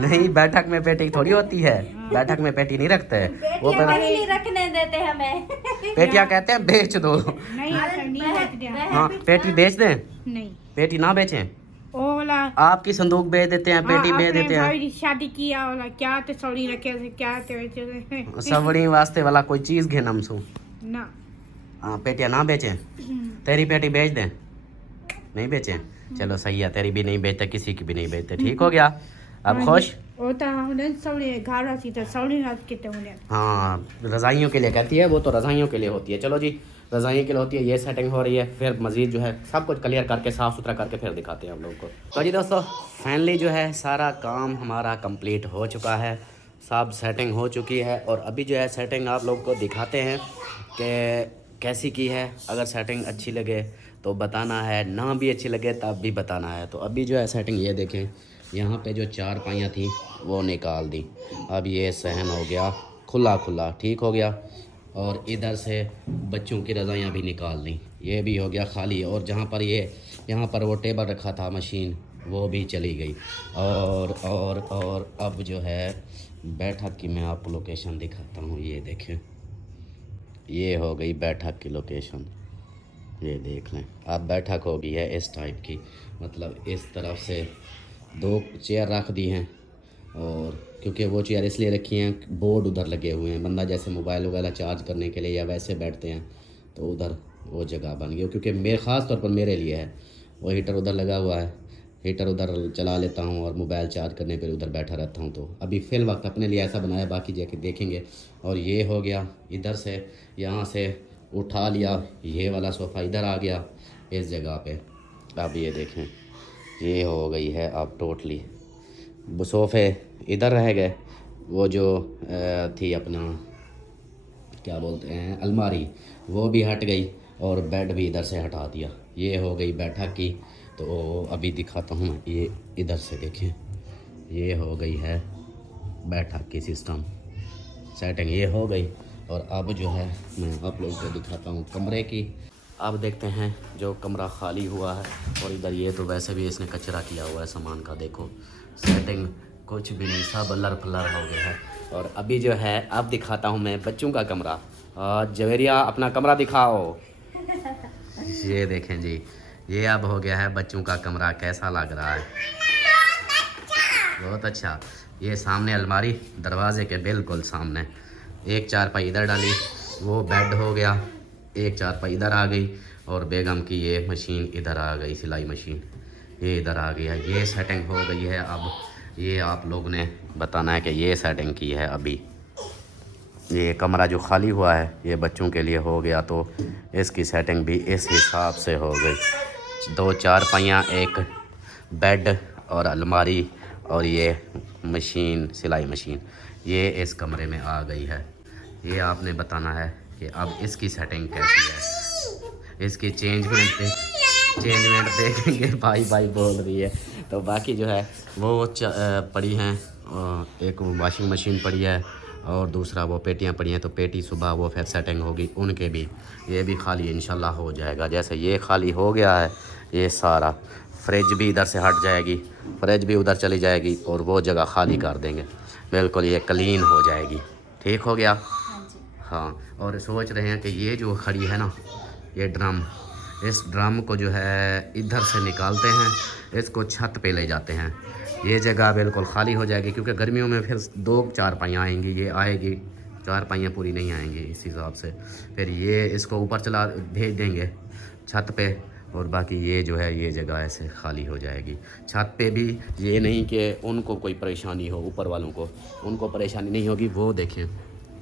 नहीं बैठक में पेटी थोड़ी होती है, बैठक में पेटी नहीं रखते वो पेटियां कहीं नहीं रखने देते हमें। पेटियां कहते हैं बेच दो। नहीं ऐसा नहीं रख दिया। हाँ पेटी बेच दें, नहीं पेटी ना बेचें, वो वाला आपकी संदूक बेच देते हैं, पेटी बेच देते हैं। भाई शादी किया वाला क्या ते सौड़ी रखे से क्या ते सवड़ी वास्ते वाला कोई चीज घे नमसू। ना हाँ पेटियां ना बेचें, तेरी पेटी बेच दें, नहीं बेचें। चलो सही है, तेरी भी नहीं बेचते, किसी की भी नहीं बेचते, ठीक हो गया। अब खुश? होता उन्हें सौड़ी घर आती तो सौड़ी रात कितने उन्हें हाँ, रज़ाइयों के लिए कहती है वो, तो रज़ाइयों के लिए होती है। चलो जी, रज़ाइयों के लिए होती है, ये सेटिंग हो रही है। फिर मज़ीद जो है सब कुछ क्लियर करके साफ़ सुथरा करके फिर दिखाते हैं आप लोगों को। तो जी दोस्तों, फाइनली जो है सारा काम हमारा कंप्लीट हो चुका है, सब सेटिंग हो चुकी है। और अभी जो है सेटिंग आप लोग को दिखाते हैं कि कैसी की है। अगर सेटिंग अच्छी लगे तो बताना है, ना भी अच्छी लगे तब भी बताना है। तो अभी जो है सेटिंग ये देखें, यहाँ पे जो चारपाइयाँ थी वो निकाल दी। अब ये सहन हो गया खुला खुला, ठीक हो गया। और इधर से बच्चों की रज़ाइयाँ भी निकाल दी, ये भी हो गया खाली। और जहाँ पर ये यहाँ पर वो टेबल रखा था मशीन, वो भी चली गई। और अब जो है बैठक की मैं आपको लोकेशन दिखाता हूँ। ये देखें, ये हो गई बैठक की लोकेशन, ये देख लें। अब बैठक हो गई है इस टाइप की, मतलब इस तरफ से 2 चेयर रख दी हैं। और क्योंकि वो चेयर इसलिए रखी हैं, बोर्ड उधर लगे हुए हैं, बंदा जैसे मोबाइल वगैरह चार्ज करने के लिए या वैसे बैठते हैं तो उधर वो जगह बन गई। क्योंकि मेरे ख़ास तौर पर मेरे लिए है, वो हीटर उधर लगा हुआ है, हीटर उधर चला लेता हूँ और मोबाइल चार्ज करने पर उधर बैठा रहता हूँ। तो अभी फ़िल वक्त अपने लिए ऐसा बनाया, बाकी जाके देखेंगे। और ये हो गया इधर से, यहाँ से उठा लिया, ये वाला सोफ़ा इधर आ गया इस जगह पे। अब ये देखें, ये हो गई है अब टोटली। सोफ़े इधर रह गए, वो जो थी अपना क्या बोलते हैं अलमारी, वो भी हट गई। और बेड भी इधर से हटा दिया, ये हो गई बैठक की। तो अभी दिखाता हूँ मैं, ये इधर से देखें, ये हो गई है बैठक की सिस्टम सेटिंग, ये हो गई। और अब जो है मैं आप लोगों को दिखाता हूँ कमरे की। अब देखते हैं जो कमरा खाली हुआ है। और इधर ये तो वैसे भी इसने कचरा किया हुआ है सामान का, देखो सेटिंग कुछ भी नहीं, सब लर फलर हो गया है। और अभी जो है अब दिखाता हूँ मैं बच्चों का कमरा। जवेरिया अपना कमरा दिखाओ। ये देखें जी, ये अब हो गया है बच्चों का कमरा, कैसा लग रहा है? बहुत अच्छा। ये सामने अलमारी, दरवाजे के बिल्कुल सामने, एक चारपाई इधर डाली, वो बेड हो गया, एक चारपाई इधर आ गई। और बेगम की ये मशीन इधर आ गई, सिलाई मशीन ये इधर आ गई है। ये सेटिंग हो गई है। अब ये आप लोग ने बताना है कि ये सेटिंग की है। अभी ये कमरा जो खाली हुआ है ये बच्चों के लिए हो गया, तो इसकी सेटिंग भी इस हिसाब से हो गई। 2 चारपाइयाँ, एक बेड और अलमारी और ये मशीन, सिलाई मशीन, ये इस कमरे में आ गई है। ये आपने बताना है कि अब इसकी सेटिंग कैसी है। इसकी चेंजमेंट देखेंगे, भाई बोल रही है। तो बाकी जो है वो पड़ी हैं, एक वॉशिंग मशीन पड़ी है और दूसरा वो पेटियां पड़ी हैं। तो पेटी सुबह वो फिर सेटिंग होगी उनके भी, ये भी खाली इंशाल्लाह हो जाएगा। जैसे ये खाली हो गया है ये सारा, फ्रिज भी इधर से हट जाएगी, फ्रिज भी उधर चली जाएगी और वो जगह खाली कर देंगे, बिल्कुल ये क्लीन हो जाएगी। ठीक हो गया? हाँ। और सोच रहे हैं कि ये जो खड़ी है ना, ये ड्रम, इस ड्रम को जो है इधर से निकालते हैं, इसको छत पे ले जाते हैं, ये जगह बिल्कुल खाली हो जाएगी। क्योंकि गर्मियों में फिर 2 चारपाइयाँ आएंगी, ये आएगी, चारपाइयाँ पूरी नहीं आएंगी इस हिसाब से। फिर ये इसको ऊपर चला भेज देंगे छत पे, और बाकी ये जो है ये जगह ऐसे खाली हो जाएगी। छत पे भी ये नहीं कि उनको कोई परेशानी हो, ऊपर वालों को उनको परेशानी नहीं होगी। वो देखें,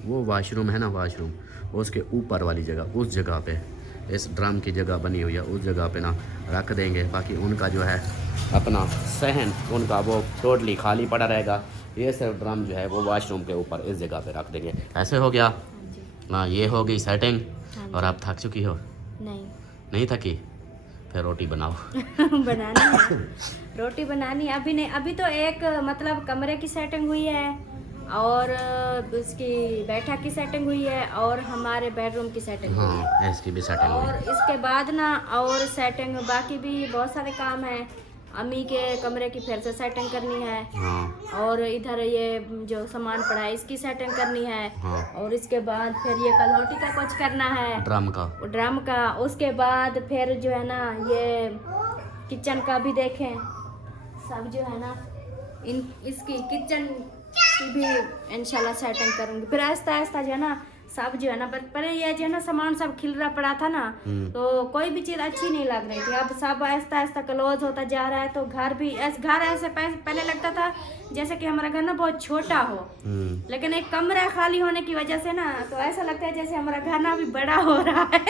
वो वाशरूम है ना, वाशरूम उसके ऊपर वाली जगह, उस जगह पे इस ड्रम की जगह बनी हुई है, उस जगह पे ना रख देंगे। बाकी उनका जो है अपना सहन, उनका वो टोटली खाली पड़ा रहेगा। ये सिर्फ ड्रम जो है वो वाशरूम के ऊपर इस जगह पे रख देंगे। ऐसे हो गया। हाँ, ये हो गई सेटिंग। और आप थक चुकी हो? नहीं थकी? फिर रोटी बनाओ। बनानी है, रोटी बनानी अभी नहीं, अभी तो एक मतलब कमरे की सेटिंग हुई है और उसकी बैठक की सेटिंग हुई है और हमारे बेडरूम की सेटिंग हुई है। हाँ, इसकी भी सेटिंग हुई और इसके बाद ना और सेटिंग बाकी भी बहुत सारे काम हैं। अम्मी के कमरे की फिर से सेटिंग करनी है। हाँ। और इधर ये जो सामान पड़ा है इसकी सेटिंग करनी है। हाँ। और इसके बाद फिर ये कलौटी का कुछ करना है, ड्रम का। उसके बाद फिर जो है ना ये किचन का भी देखें, सब जो है ना इसकी किचन की भी इंशाल्लाह सेटिंग करूँगी। फिर आहिस्ता आहिस्ता जो है ना सब जो है ना पर ये जो है ना सामान सब खिलरा पड़ा था ना, तो कोई भी चीज़ अच्छी नहीं लग रही थी। अब सब आहिस्ता आहिस्ता क्लोज होता जा रहा है, तो घर भी घर ऐसे पहले लगता था जैसे कि हमारा घर ना बहुत छोटा हो, लेकिन एक कमरा खाली होने की वजह से ना तो ऐसा लगता है जैसे हमारा घर ना अभी बड़ा हो रहा है।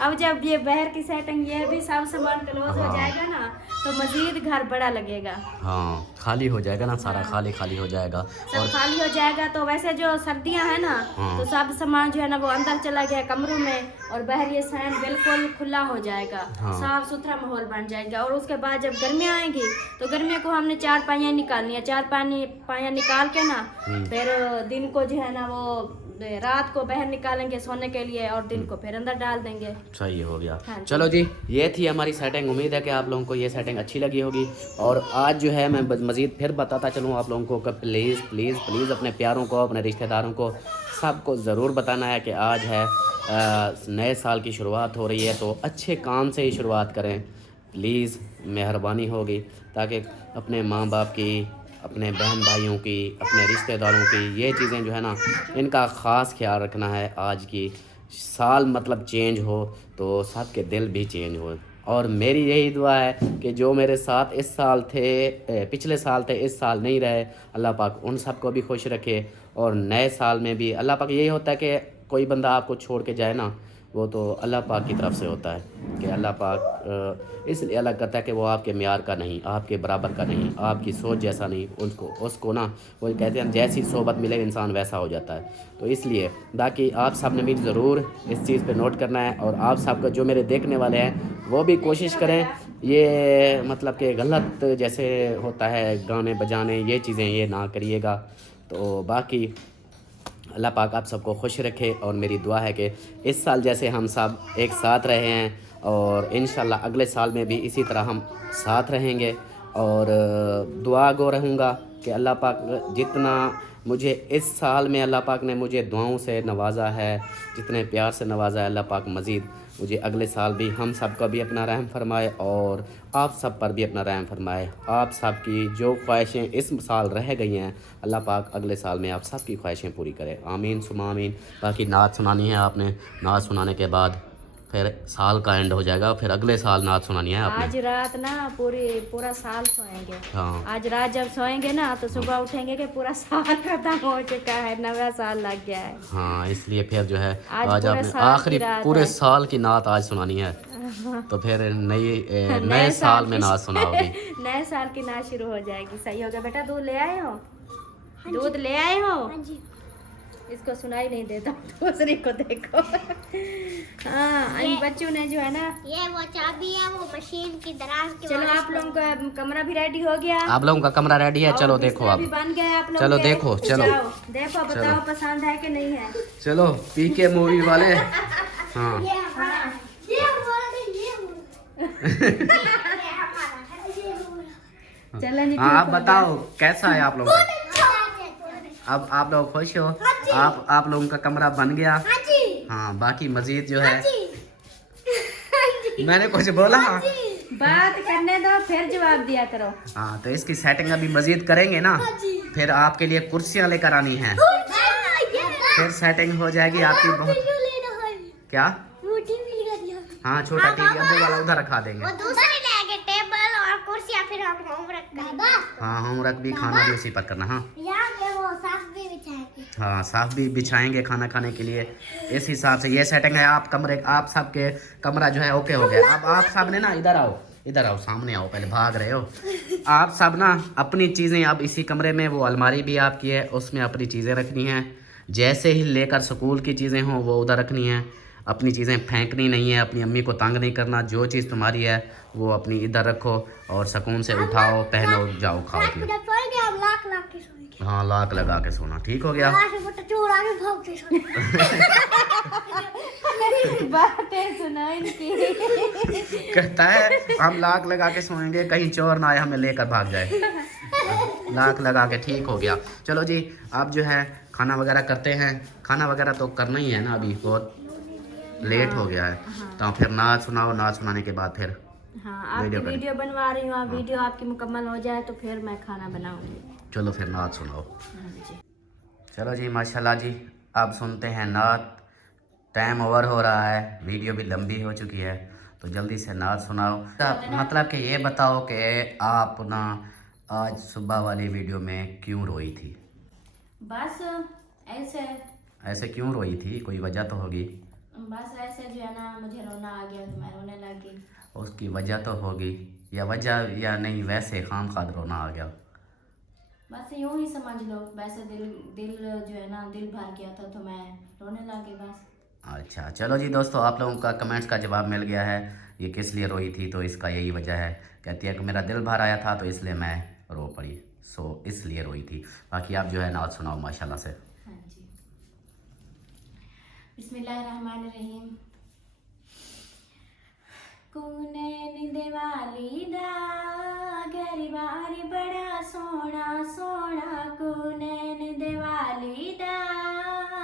अब जब ये बाहर की सेटिंग ये भी सब सामान क्लोज हो जाएगा ना तो मजीद घर बड़ा लगेगा। हाँ, खाली हो जाएगा ना सारा, खाली हो जाएगा सब खाली हो जाएगा। तो वैसे जो सर्दियां है ना तो सब सामान जो है ना वो अंदर चला गया कमरों में, और बाहर ये फैन बिल्कुल खुला हो जाएगा, साफ सुथरा माहौल बन जाएगा। और उसके बाद जब गर्मियाँ आएंगी तो गर्मियों को हमने 4 पाइयाँ निकालनी है, 4 पाइयाँ निकाल के ना फिर दिन को जो है ना वो रात को बाहर निकालेंगे सोने के लिए, और दिन को फिर अंदर डाल देंगे। सही हो गया। हाँ, चलो जी, ये थी हमारी सेटिंग। उम्मीद है कि आप लोगों को ये सेटिंग अच्छी लगी होगी। और आज जो है मैं मज़ीद फिर बताता चलूँ आप लोगों को कि प्लीज़ प्लीज़ प्लीज़ अपने प्यारों को, अपने रिश्तेदारों को, सबको ज़रूर बताना है कि आज है नए साल की शुरुआत हो रही है, तो अच्छे काम से ही शुरुआत करें प्लीज़, मेहरबानी होगी, ताकि अपने माँ बाप की, अपने बहन भाइयों की, अपने रिश्तेदारों की ये चीज़ें जो है ना इनका ख़ास ख्याल रखना है। आज की साल मतलब चेंज हो तो सबके दिल भी चेंज हो। और मेरी यही दुआ है कि जो मेरे साथ इस साल थे, पिछले साल थे, इस साल नहीं रहे, अल्लाह पाक उन सबको भी खुश रखे। और नए साल में भी अल्लाह पाक यही होता है कि कोई बंदा आपको छोड़ के जाए ना, वो तो अल्लाह पाक की तरफ से होता है कि अल्लाह पाक इसलिए अलग करता है कि वो आपके म्यार का नहीं, आपके बराबर का नहीं, आपकी सोच जैसा नहीं, उसको ना वो कहते हैं जैसी सोबत मिले इंसान वैसा हो जाता है। तो इसलिए बाकी आप सब ने भी ज़रूर इस चीज़ पे नोट करना है, और आप सब को जो मेरे देखने वाले हैं वो भी कोशिश करें ये मतलब कि गलत जैसे होता है गाने बजाने ये चीज़ें ये ना करिएगा। तो बाकी अल्लाह पाक आप सबको खुश रखे, और मेरी दुआ है कि इस साल जैसे हम सब एक साथ रहे हैं और इंशाल्लाह अगले साल में भी इसी तरह हम साथ रहेंगे। और दुआ गो रहूँगा कि अल्लाह पाक जितना मुझे इस साल में अल्लाह पाक ने मुझे दुआओं से नवाजा है, जितने प्यार से नवाजा है, अल्लाह पाक मज़ीद मुझे अगले साल भी हम सब का भी अपना रहम फरमाए, और आप सब पर भी अपना रहम फरमाए। आप सब की जो ख्वाहिशें इस साल रह गई हैं अल्लाह पाक अगले साल में आप सब की ख्वाहिशें पूरी करे। आमीन सुमा आमीन। बाकी नात सुनानी है आपने, नात सुनाने के बाद फिर साल का एंड हो जाएगा, फिर अगले साल नात सुनानी है आपने। आज रात ना पूरा साल सोएंगे। हाँ, आज रात जब सोएंगे ना तो सुबह उठेंगे कि पूरा साल खत्म हो चुका है, नया साल लग गया है। हाँ, इसलिए फिर जो है आज आपने आखिरी पूरे साल की नात आज सुनानी है, तो फिर नए साल में नात सुनाओगी। नए साल की नात शुरू हो जाएगी। सही हो गया बेटा, दूध ले आए हो? दूध ले आए हो? इसको सुनाई नहीं देता, दूसरे को देखो। हाँ, इन बच्चों ने जो है ना ये वो चाबी है, वो मशीन की दराज की। चलो आप लोगों का कमरा भी रेडी हो गया, आप लोगों का कमरा रेडी है, चलो देखो आप, बन गया आप लोग। चलो देखो, चलो देखो बताओ पसंद है कि नहीं है। चलो पीके मूवी वाले। हाँ ये हमारा, ये हमारा, ये हमारा, चलो जी, हाँ, आप बताओ कैसा है आप लोगों का? अब आप लोग खुश हो? आप लोगों का कमरा बन गया? हाँ, बाकी मजीद जो है मैंने कुछ बोला? बात करने दो फिर जवाब दिया करो। हाँ, तो इसकी सेटिंग अभी मजीद करेंगे ना, फिर आपके लिए कुर्सियाँ लेकर आनी है, फिर सेटिंग हो जाएगी आपकी बहुत। क्या? हाँ, छोटा टीवी अब्बू वाला उधर रखा देंगे। वो दूसरी लेंगे टेबल और कुर्सियाँ, फिर हम होमवर्क करेंगे। हाँ, होमवर्क भी खाना भी उसी पर करना। हाँ, यहाँ पे वो साफ भी बिछाएंगे। हाँ, साफ भी बिछाएंगे खाना खाने के लिए। इस हिसाब से ये सेटिंग है। आप सबके कमरा जो है ओके हो गया। अब आप सब ने ना इधर आओ, सामने आओ, पहले भाग रहे हो। आप सब ना अपनी चीज़ें अब इसी कमरे में, वो अलमारी भी आपकी है, उसमें अपनी चीज़ें रखनी हैं। जैसे ही लेकर स्कूल की चीज़ें हों वो उधर रखनी हैं। अपनी चीज़ें फेंकनी नहीं है, अपनी अम्मी को तंग नहीं करना। जो चीज़ तुम्हारी है वो अपनी इधर रखो और सुकून से उठाओ, पहनो, जाओ, खाओ पियो। हाँ, लाक लगा के सोना। ठीक हो गया? बातें सुना इनकी। कहता है हम लाक लगा के सोएंगे, कहीं चोर ना आए हमें लेकर भाग जाए। लाक लगा के ठीक हो गया। चलो जी, अब जो है खाना वगैरह करते हैं। खाना वगैरह तो करना ही है ना, अभी बहुत लेट हो गया है। तो फिर नाच सुनाओ, नाच सुनाने के बाद फिर आपकी वीडियो बनवा रही हूँ। वीडियो आपकी मुकम्मल हो जाए तो फिर मैं खाना बनाऊंगी। चलो फिर नाच सुनाओ। चलो जी, माशाल्लाह जी, अब सुनते हैं नात। टाइम ओवर हो रहा है, वीडियो भी लंबी हो चुकी है, तो जल्दी से नात सुनाओ। मतलब कि ये बताओ कि आप ना आज सुबह वाली वीडियो में क्यों रोई थी? बस ऐसे ऐसे क्यों रोई थी? कोई वजह तो होगी। बस ऐसे जो है ना, मुझे रोना आ गया तो मैं रोने लगी। उसकी वजह तो होगी, या वजह या नहीं, वैसे खाम खाद रोना आ गया। बस यूं ही समझ लो, वैसे दिल जो है ना, दिल भर गया था तो मैं रोने लगी बस। अच्छा चलो जी दोस्तों, आप लोगों का कमेंट्स का जवाब मिल गया है। ये किस लिए रोई थी, तो इसका यही वजह है। कहती है कि मेरा दिल भर आया था तो इसलिए मैं रो पड़ी, सो इसलिए रोई थी। बाकी आप जो है नात सुनाओ माशाल्लाह से। हाँ जी। बिस्मिल्लाहिर्रहमानिर्रहीम। कूनैन दिवाली दा घर बार बड़ा सोना सोना, कूनैन दिवाली दा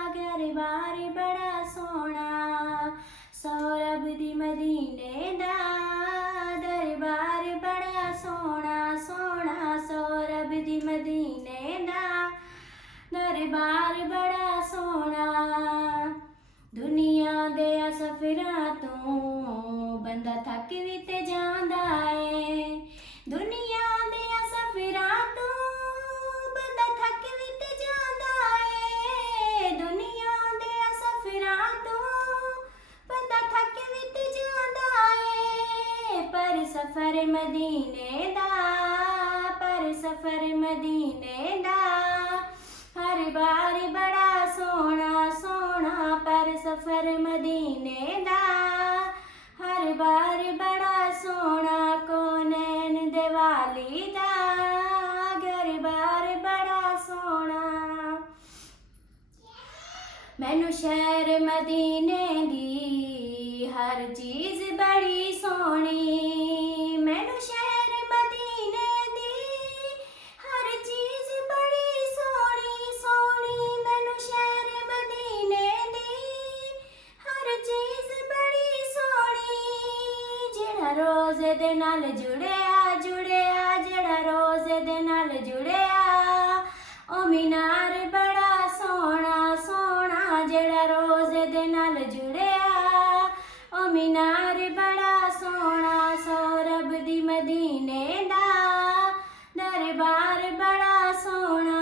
घर बार बड़ा सोना, सौरभ दी मदीने दा दरबार बड़ा सोना सोना, सौरभ दी मदीने दा दरबार बड़ा सोना। दुनिया दे सफरां तो बंदा थक भी ते जांदा है, दुनिया दे सफरां तो बंदा थक भी ते जांदा है, दुनिया दे सफरां तो बंदा थक भी ते जांदा है। पर सफर मदीने दा, पर सफर मदीने दा हर बार बड़ा सोना सोना, पर सफर मदीने दा हर बार बड़ा सोना, कौनैन दिवाली दा घर बार बड़ा सोना। मैनू शहर मदीने दी हर चीज बड़ी सोहनी, मैनू शहर मदीने दी हर चीज बड़ी सोहनी सोहनी, मैनू शहर मदीने दी हर चीज बड़ी सोहनी। जेड़ा रोज़े दे नाल जुड़िया जुड़िया, जेड़ा रोज़े दे नाल जुड़िया ओ मीनार बड़ा सोहना सोहना, जेड़ा रोज़े दे नाल जुड़िया ओ मीनार बड़ा सोहना, सौरभ दी मदीने दा दरबार बड़ा सोहना।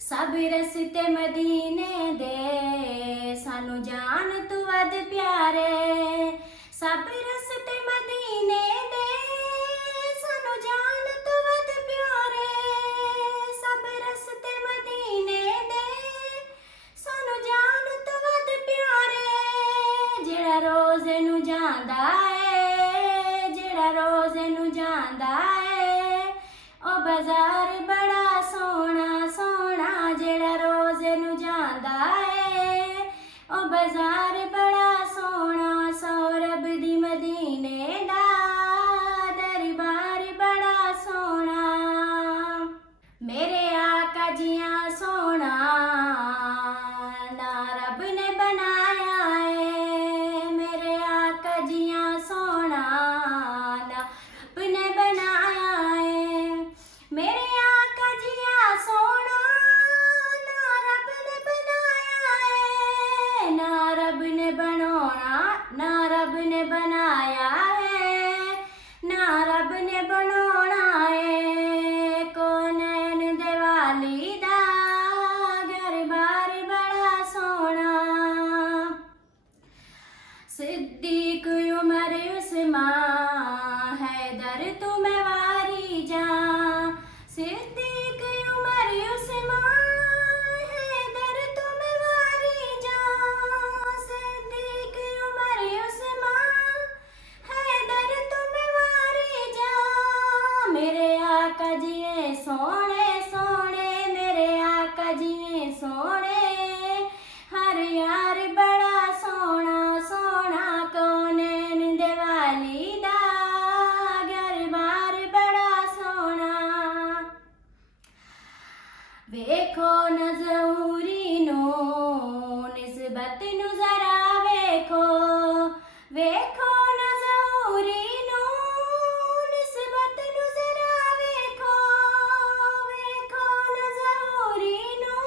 सब रस्ते मदीने दे सानू जान तू वध प्यारे, सब रस्ते मदीने दे सानू जान तू वध प्यारे, सब रस्ते मदीने दे सानू जान तू वध प्यारे। जेड़ा रोज़े नू जांदा है, जेड़ा रोज़े नू जांदा है ओ बाजार बड़ा सोहना सोहना, जेड़ा रोज़े नू जांदा है ओ बाजार बड़ा सोहना, सौरभ दी मदीने दा दरबार बड़ा सोहना। मेरे आका जियां सोहना ना रब ने बनाया है, मेरे आका जियां सोहना ना रब ने बनाया है, मेरे आका जियां सोहना ना रब ने बनाया है, ना रब ने बनाना ना रब ने बनाया है, ना रब ने बनाना है। कौनैन दिवाली दा घर बार बड़ा सोहना, सिद्दीक उमर उस्मान हैदर तुम्हें वारी जा, सिद्दीक उमर उस्मान हैदर तुम्हें वारी जा, सिद्दीक उमर उस्मान हैदर तुम्हें वारी जा। मेरे आका जिए सोने सोने, मेरे आका जिए सोने हर यार बड़ा सोना सोना, कौनैन दिवाली दा घर बार बड़ा सोना। वेखो नज़ूरी नो निस्बत नु जरा वेखो, वेखो नज़ूरी नो निस्बत नु जरा वेखो, वेखो नज़ूरी नो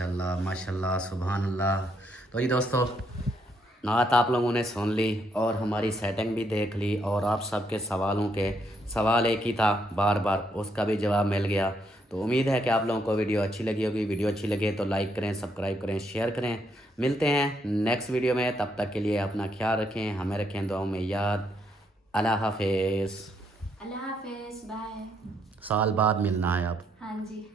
माशाल्लाह माशाल्लाह सुभान अल्लाह। तो जी दोस्तों, नात आप लोगों ने सुन ली और हमारी सेटिंग भी देख ली और आप सबके सवालों के सवाल एक ही था बार बार, उसका भी जवाब मिल गया। तो उम्मीद है कि आप लोगों को वीडियो अच्छी लगी होगी। वीडियो अच्छी लगे तो लाइक करें, सब्सक्राइब करें, शेयर करें। मिलते हैं नेक्स्ट वीडियो में, तब तक के लिए अपना ख्याल रखें, हमें रखें दुआओं में याद। अल्लाह हाफिज़। अल्लाह हाफिज़, बाय। साल बाद मिलना है अब। हाँ जी।